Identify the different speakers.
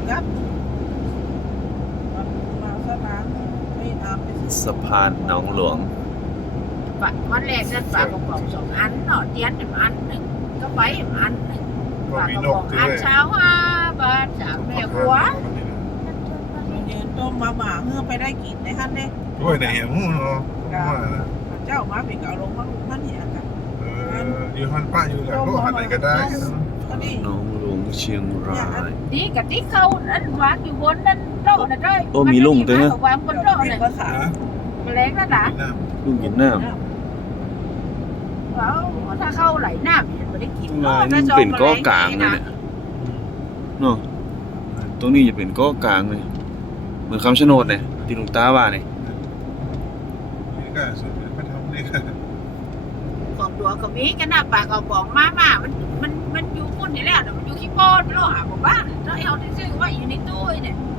Speaker 1: ครับมาสนามไม่น้ำไป
Speaker 2: สะพานหนองหลวง
Speaker 3: วันแรกนั่นปลากระป๋อง2 อันเนาะเตียน1 อันหนึ่งก็ไปอันหนึ่งปลากระป๋องอันเช้า5 บาท3 แม่หัว
Speaker 1: มันยืนต้มมาหมาเมื่อไปได้กินในท่านเนี่ย
Speaker 4: ด้วยไหนอ่ะมู้เนาะว่านะ
Speaker 1: เจ้ามาเป็นเก่าลงมาท่านเนี่ยกัน
Speaker 4: อยู่ฮันป้าอยู่หลังก็หันไหนก็ได้
Speaker 1: ก็นี่
Speaker 2: หนองหลวงเชียงราย
Speaker 3: นี่กะทิเข้านั่นวางอยู่บนนั่นโต๊ะนั่นด้วย
Speaker 2: โอ้มีลุงด้วยนะ
Speaker 3: วางบนโต๊ะ
Speaker 1: เด็
Speaker 3: นั่
Speaker 1: ก
Speaker 3: น
Speaker 1: ภาษา
Speaker 3: แมลงนั่นนะ
Speaker 2: ลุงกินน้
Speaker 3: ว้าวถ้าเข้าไหลน้ำเนี่ยไม่ได้กิน
Speaker 2: ำลายนี่เป็นก้อกลางเลยเนี่ยเนาะตรงนี้จะเป็นก้อกลางเลยเหมือนคำชะโนดเนี่ยที่หลุงตาว่าเนี่ย
Speaker 4: นี่ก็สุดไม่ทำนี่ก็
Speaker 3: ของตัวก็มีกันนะปากเอาบอกมามันอยู่พุ่นนี่แหละมันอยู่ขี้โพดไม่รู้หาบอกบ้านถ้าเอาที่ซื้อไว้อยู่ในตู้เนี่ย